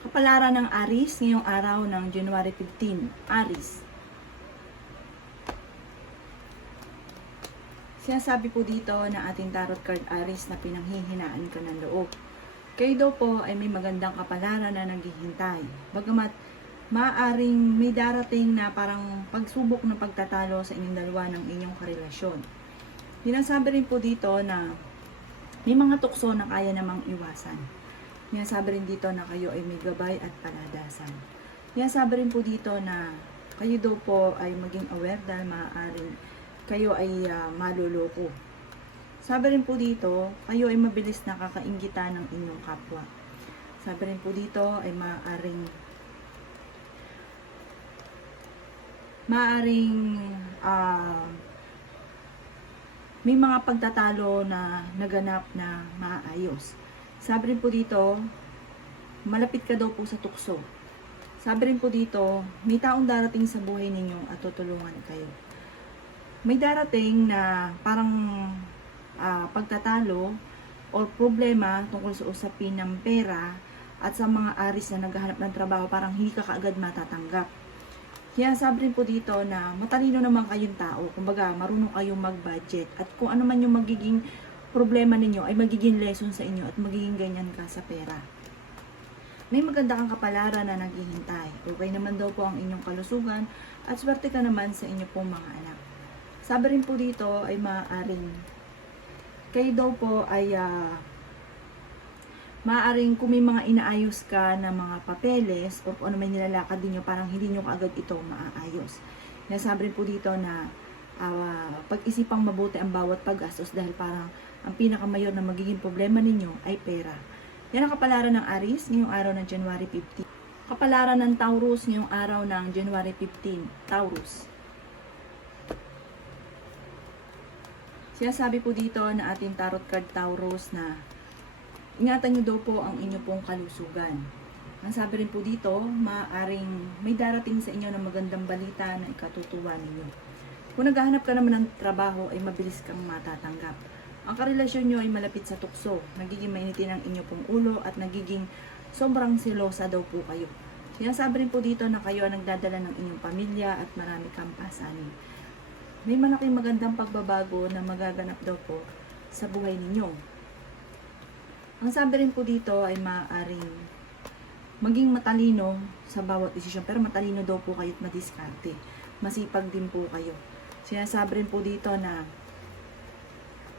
Kapalaran ng Aries ngayong araw ng January 15. Aries. Sinasabi po dito na ating tarot card Aries na pinanghihinaan ka ng loob. Kayo daw po ay may magandang kapalaran na naghihintay. Bagamat maaaring may darating na parang pagsubok ng pagtatalo sa inyong dalawa ng inyong karelasyon. Sinasabi rin po dito na may mga tukso na kaya namang iwasan. Sinasabi rin dito na kayo ay may gabay at paladasan. Sinasabi rin po dito na kayo daw po ay maging aware dahil maaaring kayo ay maluloko. Sabi rin po dito, kayo ay mabilis nakakainggita ng inyong kapwa. Sabi rin po dito ay maaaring may mga pagtatalo na naganap na maayos. Sabi rin po dito, malapit ka daw po sa tukso. Sabi rin po dito, may taong darating sa buhay ninyo at tutulungan kayo. May darating na parang pagtatalo o problema tungkol sa usapin ng pera at sa mga Aries na naghahanap ng trabaho, parang hindi ka kaagad matatanggap. Kaya sabi rin po dito na matalino naman kayong tao, kumbaga marunong kayong mag-budget at kung ano man yung magiging problema ninyo ay magiging lesson sa inyo at magiging ganyan ka sa pera. May maganda kang kapalaran na naghihintay. Okay naman daw po ang inyong kalusugan at swerte ka naman sa inyo pong mga anak. Sabi rin po dito ay maaaring kayo daw po ay maaaring kung may mga inaayos ka na mga papeles o kung ano may nilalakad din nyo, parang hindi nyo kaagad ito maaayos. Nasabi rin po dito na pag-isipang mabuti ang bawat paggastos dahil parang ang pinakamayor na magiging problema ninyo ay pera. Yan ang kapalaran ng Aries ngayong araw ng January 15. Kapalaran ng Taurus ngayong araw ng January 15. Taurus. Sinasabi po dito na ating tarot card Taurus na ingatan nyo daw po ang inyo pong kalusugan. Ang sabi rin po dito, maaaring may darating sa inyo na magandang balita na ikatutuwa ninyo. Kung naghahanap ka naman ng trabaho ay mabilis kang matatanggap. Ang karelasyon nyo ay malapit sa tukso, nagiging mainitin ang inyo pong ulo at nagiging sobrang selosa daw po kayo. Sinasabi rin po dito na kayo ang nagdadala ng inyong pamilya at marami kang pasanin. May malaking magandang pagbabago na magaganap daw po sa buhay ninyo. Ang sabi rin po dito ay maaaring maging matalino sa bawat desisyon, pero matalino daw po kayo at madiskarte. Masipag din po kayo. Sinasabi rin po dito na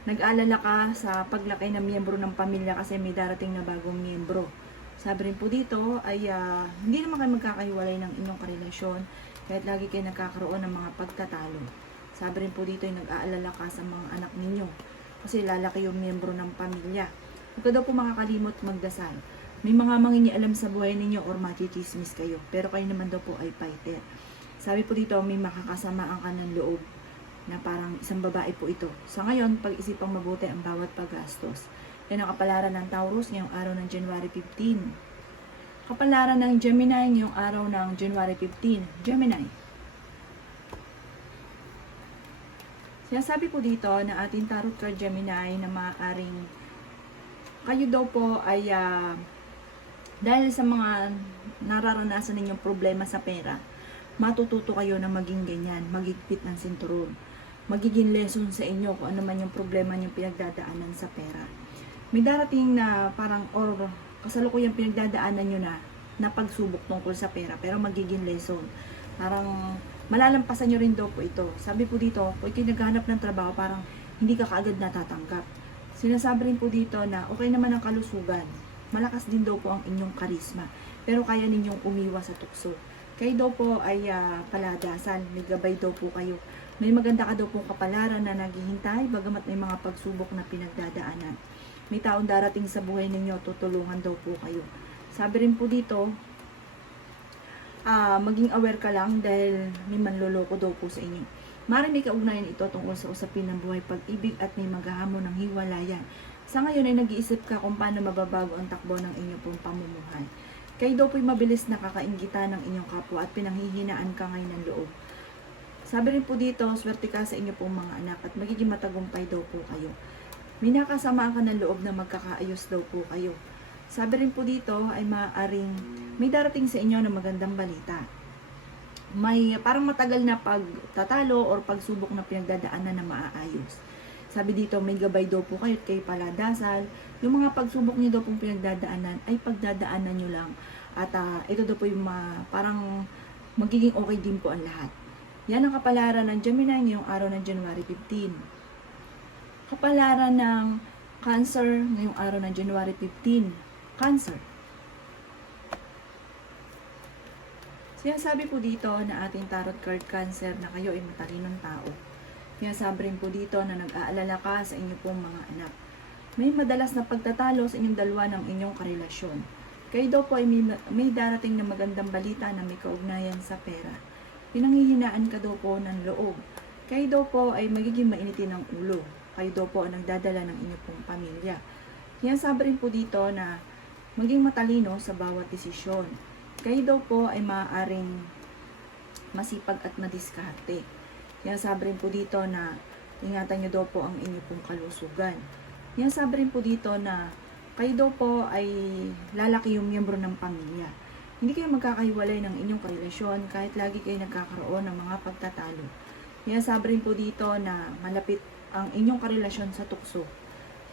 nag-alala ka sa paglaki ng miyembro ng pamilya kasi may darating na bagong miyembro. Sabi rin po dito ay hindi naman kayo magkakahiwalay ng inyong karelasyon kahit lagi kayo nagkakaroon ng mga pagtatalo. Sabi rin po dito ay nag-aalala ka sa mga anak ninyo kasi lalaki yung miyembro ng pamilya. Huwag ka daw po makakalimot magdasal. May mga mangingialam sa buhay ninyo or machichismis kayo, pero kayo naman daw po ay fighter. Sabi po dito, may makakasamaan ka ng loob na parang isang babae po ito. Sa ngayon, pag-isipang mabuti ang bawat paggastos. Yan ang kapalaran ng Taurus ngayong araw ng January 15. Kapalaran ng Gemini ngayong araw ng January 15. Gemini. Sinasabi po dito na ating tarot card Gemini na maaaring kayo daw po ay dahil sa mga nararanasan ninyong problema sa pera, matututo kayo na maging ganyan, magigpit ng sinturon. Magiging lesson sa inyo kung ano man yung problema niyong pinagdadaanan sa pera. May darating na parang or kasalukuyang pinagdadaanan nyo na pagsubok tungkol sa pera, pero magiging lesson. Parang malalampasan nyo rin daw po ito. Sabi po dito, kung kayo naghahanap ng trabaho, parang hindi ka kaagad natatanggap. Sinasabi rin po dito na okay naman ang kalusugan. Malakas din daw po ang inyong karisma. Pero kaya ninyong umiwas sa tukso. Kayo daw po ay paladasan. May gabay daw po kayo. May maganda ka daw po kapalaran na naghihintay. Bagamat may mga pagsubok na pinagdadaanan. May taong darating sa buhay ninyo. Tutulungan daw po kayo. Sabi rin po dito, maging aware ka lang dahil may manloloko daw po sa inyo. Maaaring may kaugnayan ito tungkol sa usapin ng buhay pag-ibig at may maghahamon ng hiwalayan. Sa ngayon ay nag-iisip ka kung paano mababago ang takbo ng inyong pong pamumuhay. Kayo daw po'y mabilis nakakainggita ng inyong kapwa at pinanghihinaan ka ngayon ng loob. Sabi rin po dito, swerte ka sa inyo pong mga anak at magiging matagumpay daw po kayo. May nakasamaan ka ng loob na magkakaayos daw po kayo. Sabi rin po dito ay maaaring may darating sa inyo na magandang balita. May parang matagal na pagtatalo or pagsubok na pinagdadaanan na maaayos. Sabi dito, may gabay daw po kayo at kayo paladasal. Yung mga pagsubok niyo daw pong pinagdadaanan ay pagdadaanan nyo lang. At ito daw po yung parang magiging okay din po ang lahat. Yan ang kapalaran ng Gemini ngayong araw ng January 15. Kapalaran ng Cancer ngayong araw ng January 15. Cancer. Sinasabi po dito na ating tarot card Cancer na kayo ay matalinong tao. Sinasabi rin po dito na nag-aalala ka sa inyong pong mga anak. May madalas na pagtatalo sa inyong dalawa ng inyong karelasyon. Kayo daw po ay may darating na magandang balita na may kaugnayan sa pera. Pinanghihinaan ka daw po ng loob. Kayo daw po ay magiging mainitin ng ulo. Kayo daw po ang nagdadala ng inyong pong pamilya. Sinasabi rin po dito na maging matalino sa bawat desisyon. Kayo daw po ay maaaring masipag at madiskarte. Sinasabi rin po dito na ingatan nyo daw po ang inyong pong kalusugan. Sinasabi rin po dito na kayo daw po ay lalaki yung miyembro ng pamilya. Hindi kayo magkakahiwalay ng inyong karelasyon kahit lagi kayo nagkakaroon ng mga pagtatalo. Sinasabi rin po dito na malapit ang inyong karelasyon sa tukso.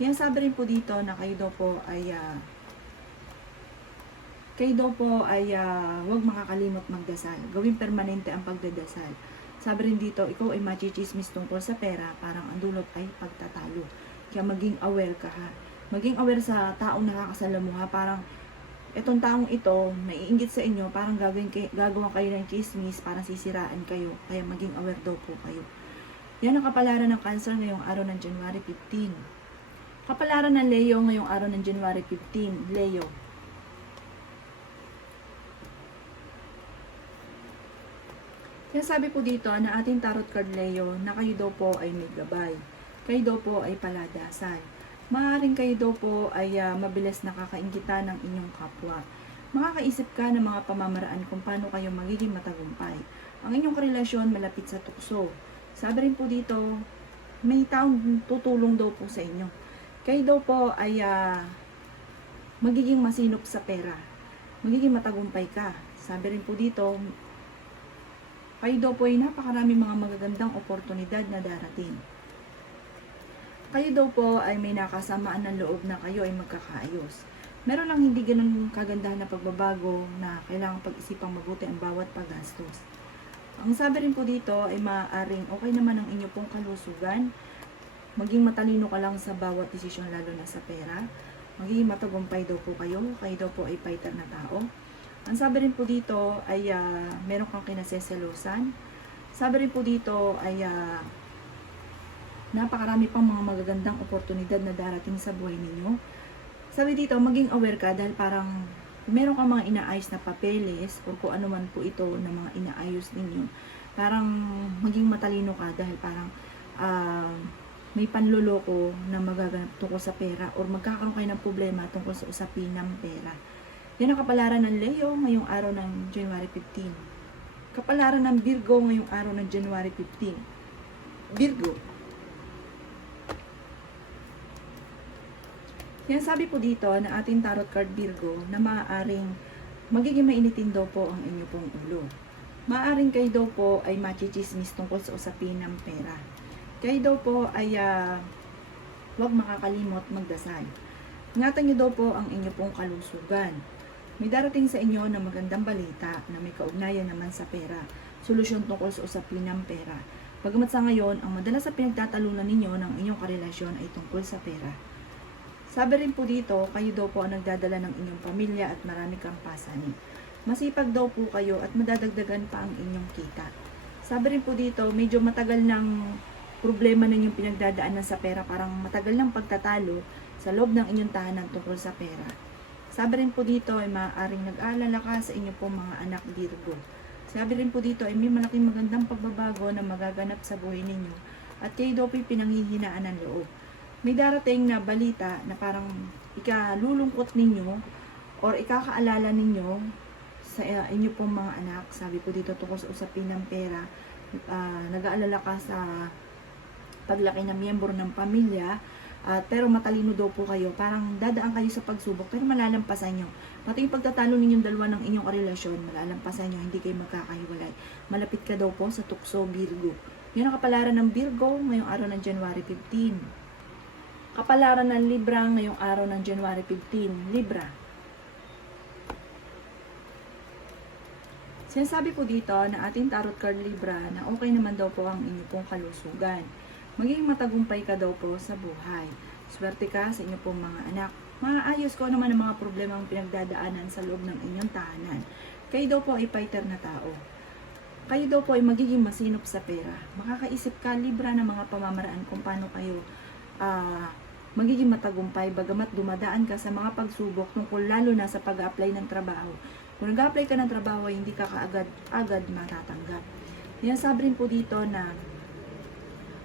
Sinasabi rin po dito na kayo daw po ay huwag makakalimot magdasal. Gawing permanente ang pagdadasal. Sabi rin dito, ikaw ay machichismis tungkol sa pera, parang ang dulot ay pagtatalo. Kaya maging aware ka ha. Maging aware sa taong nakakasalamu ha. Parang itong taong ito, naiinggit sa inyo, parang gagawa kayo ng chismis, parang sisiraan kayo. Kaya maging aware daw po kayo. Yan ang kapalaran ng Cancer ngayong araw ng January 15. Kapalaran ng Leo ngayong araw ng January 15. Leo. Kaya sabi po dito na ating tarot card Leo na kayo daw po ay may gabay. Kayo daw po ay paladasal. Maaaring kayo daw po ay mabilis nakakainggitan ng inyong kapwa. Makakaisip ka ng mga pamamaraan kung paano kayo magiging matagumpay. Ang inyong karelasyon malapit sa tukso. Sabi rin po dito, may taong tutulong daw po sa inyo. Kayo daw po ay magiging masinop sa pera. Magiging matagumpay ka. Sabi rin po dito, kayo daw po ay napakaraming mga magagandang oportunidad na darating. Kayo daw po ay may nakasamaan ng loob na kayo ay magkakaayos. Meron lang hindi ganun kagandahan na pagbabago na kailangang pag-isipang mabuti ang bawat paggastos. Ang sabi rin po dito ay maaaring okay naman ang inyo pong kalusugan. Maging matalino ka lang sa bawat desisyon lalo na sa pera. Magiging matagumpay daw po kayo. Kayo daw po ay fighter na tao. Ang sabi rin po dito ay meron kang kinaseselosan. Sabi rin po dito ay napakarami pang mga magagandang oportunidad na darating sa buhay ninyo. Sabi dito, maging aware ka dahil parang meron kang mga inaayos na papeles o kung ano man po ito na mga inaayos ninyo. Parang maging matalino ka dahil parang may panloloko na magaganap tungkol sa pera or magkakaroon kayo ng problema tungkol sa usapin ng pera. Yan ang kapalaran ng Leo ngayong araw ng January 15. Kapalaran ng Virgo ngayong araw ng January 15. Virgo. Yan sabi po dito na ating tarot card Virgo na maaaring magiging mainitin daw po ang inyo pong ulo. Maaaring kayo daw po ay machichismis tungkol sa usapin ng pera. Kayo daw po ay huwag makakalimot magdasal. Ingatan nyo daw po ang inyo pong kalusugan. May darating sa inyo na magandang balita na may kaugnayan naman sa pera. Solusyon tungkol sa usapin ng pera. Bagamat sa ngayon, ang madalas sa pinagtatalunan ninyo ng inyong karelasyon ay tungkol sa pera. Sabi rin po dito, kayo daw po ang nagdadala ng inyong pamilya at marami kang pasanin. Masipag daw po kayo at madadagdagan pa ang inyong kita. Sabi rin po dito, medyo matagal ng problema ninyong pinagdadaanan sa pera, parang matagal ng pagtatalo sa loob ng inyong tahanan tungkol sa pera. Sabi rin po dito ay maaaring nag-aalala ka sa inyong pong mga anak Virgo. Sabi rin po dito ay may malaking magandang pagbabago na magaganap sa buhay ninyo at kayo daw po'y pinanghihinaan ng loob. May darating na balita na parang ikalulungkot ninyo or ikakaalala ninyo sa inyo pong mga anak. Sabi po dito tungkol sa usapin ng pera, nag-aalala ka sa paglaki ng miyembro ng pamilya. Pero matalino daw po kayo, parang dadaan kayo sa pagsubok pero malalampasan nyo. Pati yung pagtatalo ninyong dalawa ng inyong relasyon, malalampasan nyo, hindi kayo magkakahiwalay. Malapit ka daw po sa tukso Virgo. Yan ang kapalaran ng Virgo ngayong araw ng January 15. Kapalaran ng Libra ngayong araw ng January 15. Libra. Sinasabi po dito na ating tarot card Libra na okay naman daw po ang inyong pong kalusugan. Maging matagumpay ka daw po sa buhay. Swerte ka sa inyong pong mga anak. Maayos ko naman ang mga problema ang pinagdadaanan sa loob ng inyong tahanan. Kayo daw po ay fighter na tao. Kayo daw po ay magiging masinop sa pera. Makakaisip ka Libra ng mga pamamaraan kung paano kayo magiging matagumpay bagamat dumadaan ka sa mga pagsubok tungkol lalo na sa pag-a-apply ng trabaho. Kung nag-a-apply ka ng trabaho ay hindi ka kaagad matatanggap. Yan sabi rin po dito na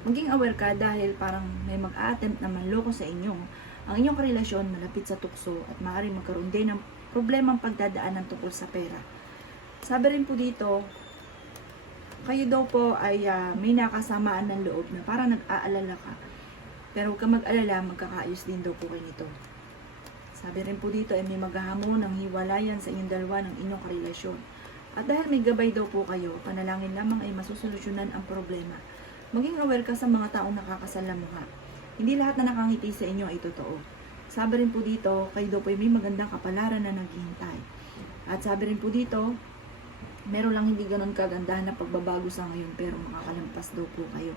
maging aware ka dahil parang may mag-a-attempt na manloko sa inyo. Ang inyong karelasyon malapit sa tukso at maaaring magkaroon din ng problemang pagdadaanan tungkol sa pera. Sabi rin po dito, kayo daw po ay may nakasamaan ng loob na parang nag-aalala ka. Pero huwag ka mag-alala, magkakaayos din daw po kayo nito. Sabi rin po dito ay may maghahamon ng hiwalayan sa inyong dalawa ng inyong karelasyon. At dahil may gabay daw po kayo, panalangin lamang ay masusolusyonan ang problema. Maging aware ka sa mga taong nakakasalamuha. Hindi lahat na nakangiti sa inyo ay totoo. Sabi rin po dito, kayo daw po ay may magandang kapalaran na naghihintay. At sabi rin po dito, meron lang hindi ganun kagandahan na pagbabago sa ngayon pero makakalampas daw po kayo.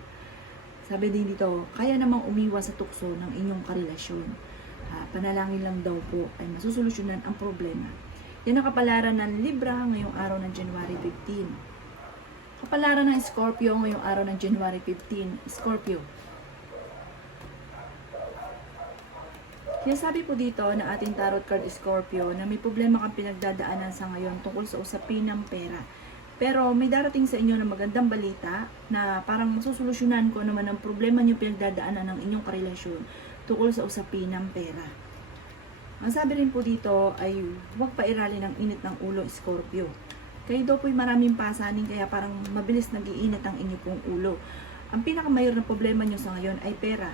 Sabi din dito, kaya namang umiwas sa tukso ng inyong karelasyon. Panalangin lang daw po ay masusolusyonan ang problema. Yan ang kapalaran ng Libra ngayong araw ng January 15. Kapalaran ng Scorpio ngayong araw ng January 15. Scorpio. Kaya sabi po dito na ating tarot card Scorpio na may problema kang pinagdadaanan sa ngayon tungkol sa usapin ng pera. Pero may darating sa inyo na magandang balita na parang masusolusyonan ko naman ang problema niyo pinagdadaanan ng inyong karelasyon tungkol sa usapin ng pera. Ang sabi rin po dito ay huwag pairalin ang init ng ulo Scorpio. Kayo daw po'y maraming pasanin kaya parang mabilis nag-iinit ang inyong pong ulo. Ang pinakamayor na problema niyo sa ngayon ay pera.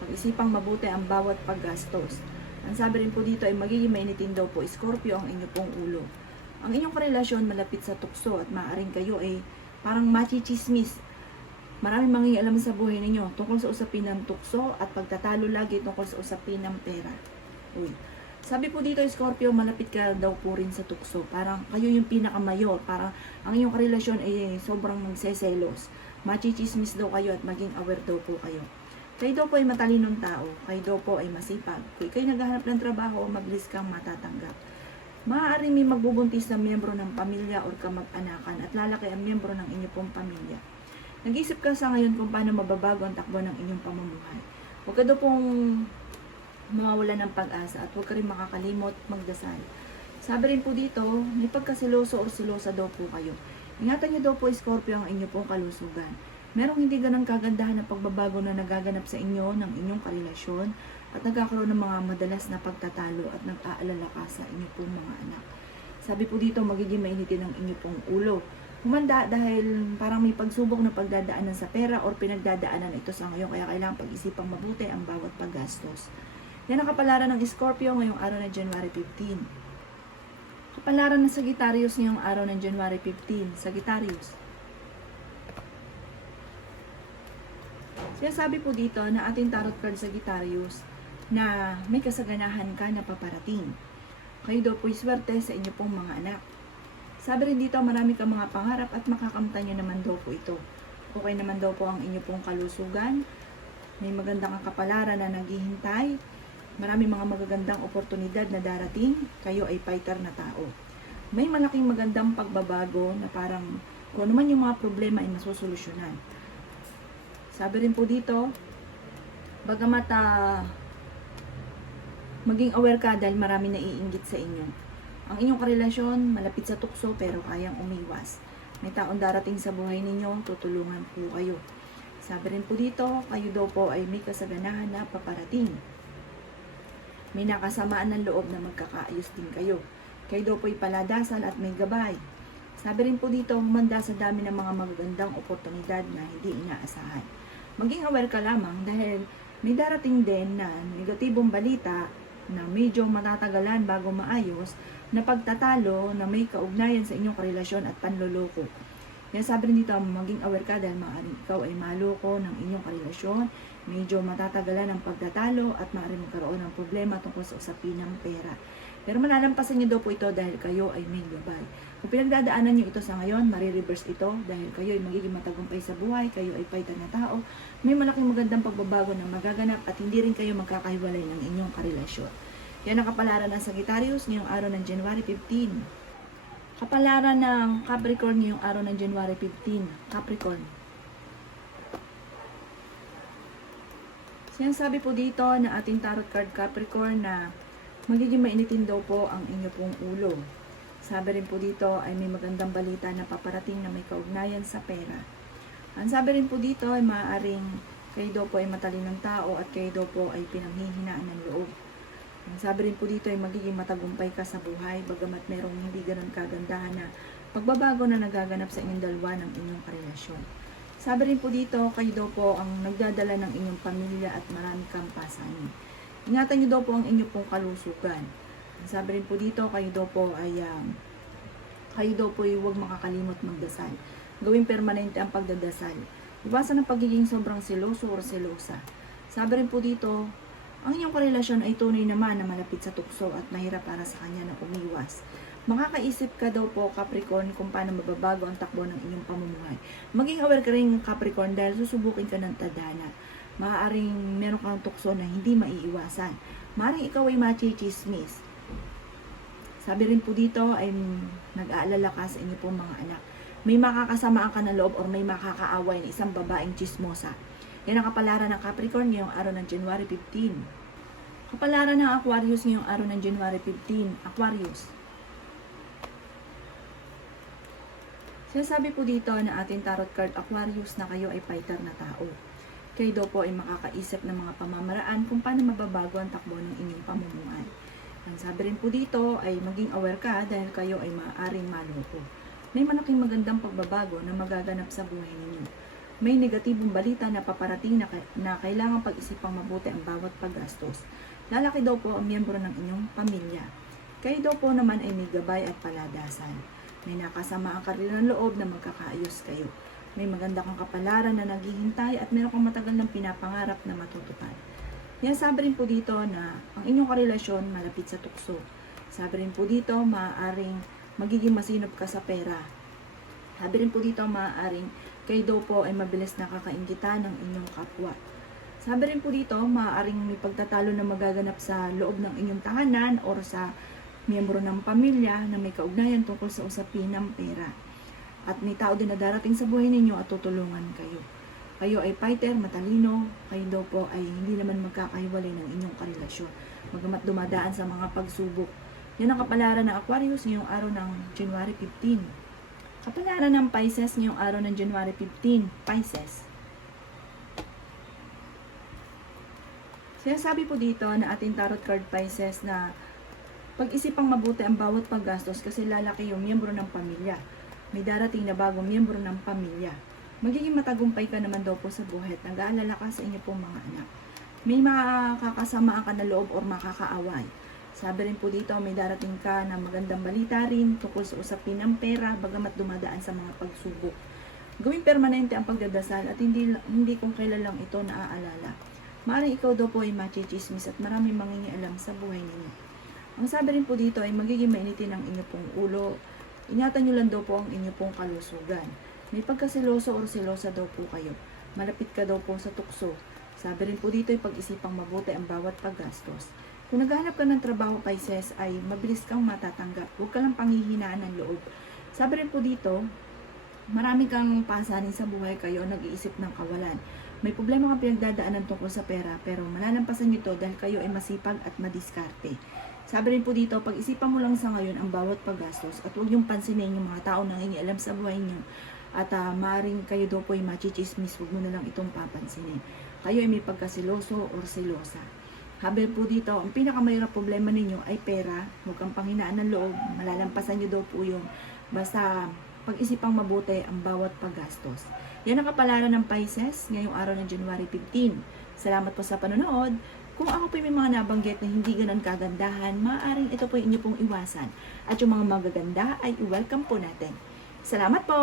Pag-isipang mabuti ang bawat paggastos. Ang sabi rin po dito ay magiging mainitin daw po Scorpio ang inyong pong ulo. Ang inyong karelasyon malapit sa tukso at maaaring kayo ay parang machichismis. Maraming mangingialam sa buhay ninyo tungkol sa usapin ng tukso at pagtatalo lagi tungkol sa usapin ng pera. Uy. Sabi po dito Scorpio, malapit ka daw po rin sa tukso. Parang kayo yung pinakamayor. Parang ang inyong karelasyon ay sobrang nagseselos. Machichismis daw kayo at maging aware daw po kayo. Kayo daw po ay matalinong tao. Kayo daw po ay masipag. Kung kayo naghahanap ng trabaho, mabilis kang matatanggap. Maaaring may magbubuntis na miyembro ng pamilya o kamag-anakan at lalaki ang miyembro ng inyong pong pamilya. Nag-isip ka sa ngayon kung paano mababago ang takbo ng inyong pamumuhay. Huwag ka daw pong mawawala ng pag-asa at huwag ka rin makakalimot magdasal. Sabi rin po dito, may pagkasiloso o silosa daw po kayo. Ingatan niyo daw po Scorpio ang inyong pong kalusugan. Merong hindi ganang kagandahan na pagbabago na nagaganap sa inyo ng inyong karelasyon at nagkakaroon ng mga madalas na pagtatalo at nag-aalala ka sa inyong pong mga anak. Sabi po dito, magiging mainitin ang inyong pong ulo. Humanda dahil parang may pagsubok na pagdadaanan sa pera or pinagdadaanan ito sa ngayon kaya kailangan pag-isipang mabuti ang bawat paggastos. Yan ang kapalaran ng Scorpio ngayong araw ng January 15. Kapalaran ng Sagittarius ngayong araw ng January 15. Sagittarius. Sinasabi po dito na ating tarot card Sagittarius na may kasaganahan ka na paparating. Kayo daw po'y swerte sa inyo pong mga anak. Sabi rin dito marami kang mga pangarap at makakamtan nyo naman daw po ito. Okay naman daw po ang inyo pong kalusugan. May magandang kapalaran na naghihintay. Marami mga magagandang oportunidad na darating. Kayo ay fighter na tao. May malaking magandang pagbabago na parang kung ano man yung mga problema ay masusolusyonan. Sabi rin po dito, bagamat maging aware ka dahil marami naiinggit sa inyo. Ang inyong karelasyon, malapit sa tukso pero kayang umiwas. May taong darating sa buhay ninyo, tutulungan po kayo. Sabi rin po dito, kayo daw po ay may kasaganahan na paparating. May nakasamaan ng loob na magkakaayos din kayo. Kayo daw po ay paladasan at may gabay. Sabi rin po dito, humanda sa dami ng mga magagandang oportunidad na hindi inaasahan. Maging aware ka lamang dahil may darating din na negatibong balita na medyo matatagalan bago maayos na pagtatalo na may kaugnayan sa inyong karelasyon at panloloko. Kaya sabi rin dito, maging aware ka dahil maaaring ikaw ay maloko ng inyong karelasyon, medyo matatagalan ang pagtatalo at maaaring magkaroon ng problema tungkol sa usapin ng pera. Pero malalampasan niyo daw po ito dahil kayo ay may gabay. Kung pinagdadaanan niyo ito sa ngayon, marireverse ito dahil kayo ay magiging matagumpay sa buhay, kayo ay paitan na tao, may malaking magandang pagbabago na magaganap at hindi rin kayo magkakahiwalay ng inyong karelasyon. Yan ang kapalaran ng Sagittarius ngayong araw ng January 15. Kapalaran ng Capricorn ngayong araw ng January 15. Capricorn. Sinasabi po dito na ating tarot card Capricorn na magiging mainitin daw po ang inyo pong ulo. Sabi rin po dito ay may magandang balita na paparating na may kaugnayan sa pera. Ang sabi rin po dito ay maaaring kayo daw po ay matalinong tao at kayo daw po ay pinanghihinaan ng loob. Ang sabi rin po dito ay magiging matagumpay ka sa buhay bagamat merong hindi ganun kagandahan na pagbabago na nagaganap sa inyong dalawa ng inyong karelasyon. Sabi rin po dito, kayo daw po ang nagdadala ng inyong pamilya at marami kang pasanin. Ingatan niyo daw po ang inyong pong kalusugan. Sabi rin po dito, kayo daw po ay huwag makakalimot magdasal. Gawing permanente ang pagdadasal. Iwasan ang pagiging sobrang seloso o selosa. Sabi rin po dito, ang inyong karelasyon ay tunay naman na malapit sa tukso at mahirap para sa kanya na umiwas. Makakaisip ka daw po, Capricorn, kung paano mababago ang takbo ng inyong pamumuhay. Maging aware ka rin, Capricorn, dahil susubukin ka ng tadhana. Maaaring meron kang tukso na hindi maiiwasan. Maaaring ikaw ay machichismis. Sabi rin po dito ay nag-aalala ka sa inyo pong mga anak. May makakasamaan ka na loob or may makakaaway ng isang babaeng chismosa. Yan ang kapalaran ng Capricorn ngayong araw ng January 15. Kapalaran ng Aquarius ngayong araw ng January 15. Aquarius. Sinasabi po dito na ating tarot card Aquarius na kayo ay fighter na tao. Kayo daw po ay makakaisip ng mga pamamaraan kung paano mababago ang takbo ng inyong pamumuhay. Ang sabi rin po dito ay maging aware ka dahil kayo ay maaaring maloko. May malaking magandang pagbabago na magaganap sa buhay ninyo. May negatibong balita na paparating na kailangan pag-isipang mabuti ang bawat paggastos. Lalaki daw po ang miyembro ng inyong pamilya. Kayo daw po naman ay may gabay at paladasan. May nakasama ang karera ng loob na magkakaayos kayo. May maganda kang kapalaran na naghihintay at meron kang matagal ng pinapangarap na matutupad. Yan sabi rin po dito na ang inyong karelasyon malapit sa tukso. Sabi rin po dito maaaring magiging masinop ka sa pera. Sabi rin po dito maaaring kayo daw po ay mabilis nakakainggitan ng inyong kapwa. Sabi rin po dito, maaaring may pagtatalo na magaganap sa loob ng inyong tahanan o sa miyembro ng pamilya na may kaugnayan tungkol sa usapin ng pera. At may tao din na darating sa buhay ninyo at tutulungan kayo. Kayo ay fighter, matalino, kayo daw po ay hindi naman magkakahiwalay ng inyong karelasyon. Magamat dumadaan sa mga pagsubok. Yan ang kapalaran ng Aquarius ngayong araw ng January 15. Kapalaran ng Pisces ngayong araw ng January 15. Pisces. Sinasabi po dito na ating tarot card Pisces na pag-isipang mabuti ang bawat paggastos kasi lalaki yung miyembro ng pamilya. May darating na bagong miyembro ng pamilya. Magiging matagumpay ka naman daw po sa buhay at nag-aalala ka sa inyo pong mga anak. May makakasamaan ka na loob or makakaaway. Sabi rin po dito, may darating ka na magandang balita rin tungkol sa usapin ng pera bagamat dumadaan sa mga pagsubok. Gawing permanente ang pagdadasal at hindi kung kailan lang ito naaalala. Maaaring ikaw daw po ay machichismis at maraming mangingialam sa buhay ninyo. Ang sabi rin po dito ay magiging mainitin ang inyo pong ulo. Ingatan nyo lang daw po ang inyo pong kalusugan. May pagkaseloso o selosa daw po kayo. Malapit ka daw po sa tukso. Sabi rin po dito ay pag-isipang mabuti ang bawat paggastos. Kung naghahanap ka ng trabaho, Pisces, ay mabilis kang matatanggap. Huwag ka lang panghihinaan ng loob. Sabi rin po dito, marami kang pasanin sa buhay kayo, nag-iisip ng kawalan. May problema kang pinagdadaanan tungkol sa pera, pero malalampasan nyo to dahil kayo ay masipag at madiskarte. Sabi rin po dito, pag-isipan mo lang sa ngayon ang bawat paggastos at huwag yung pansinin yung mga tao na nangingialam sa buhay nyo. At maaaring kayo daw po ay machichismis, huwag mo na lang itong papansinin. Kayo ay may pagkasiloso or silosa. Sabi po dito, ang pinakamayroong problema ninyo ay pera. Huwag kang panghinaan ng loob. Malalampasan nyo daw po yung basta pag-isipang mabuti ang bawat paggastos. Yan ang kapalaran ng Pisces ngayong araw ng January 15. Salamat po sa panonood. kung ako po may mga nabanggit na hindi ganun kagandahan, maaaring ito po yung inyo pong iwasan. At yung mga magaganda ay i-welcome po natin. Salamat po!